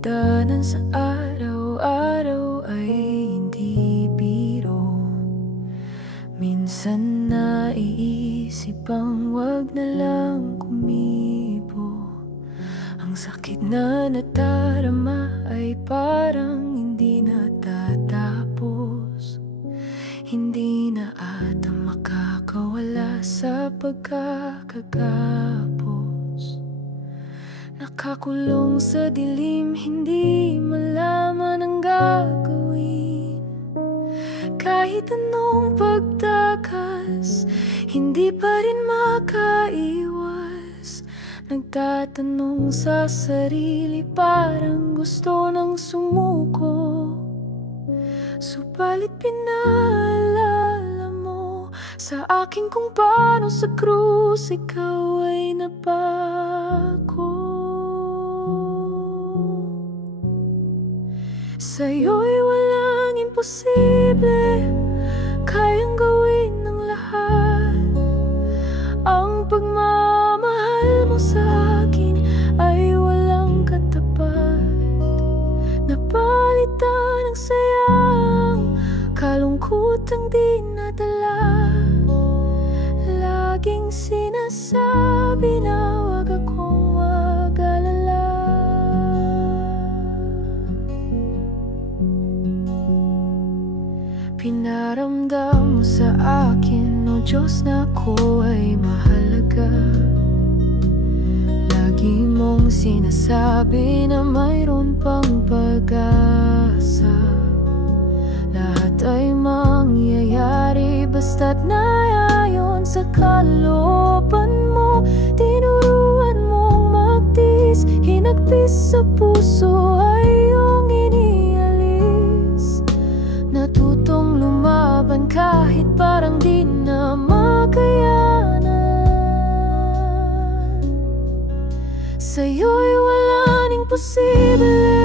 Pagdanan sa araw-araw ay hindi biro. Minsan naiisip ang wag na lang kumibo. Ang sakit na nadarama ay parang hindi natatapos. Hindi na ata makakawala sa pagkakagapos. Nakakulong sa dilim, hindi malaman ang gagawin. Kahit anong pagtakas, hindi pa rin makaiwas. Nagtatanong sa sarili, parang gusto nang sumuko. Subalit pinaalala mo sa akin kung paano sa krus ikaw ay napako. Sa'yo'y walang imposible, kayang gawin ng lahat. Ang pagmamahal mo sa akin ay walang katapat. Napalitan ng sayang, kalungkutang di nadala. Laging sinasabi na wag akong mag-alala. Pinaramdam mo sa akin, o Diyos, na ako ay mahalaga. Lagi mong sinasabi na mayroon pang pag-asa. Lahat ay mangyayari basta't naayon sa kalooban mo. Tinuruan mong magtiis, hinagpis sa puso ay iyong inialis. Natutong lumaban kahit parang di na makayanan. Sa'yo'y walang imposible.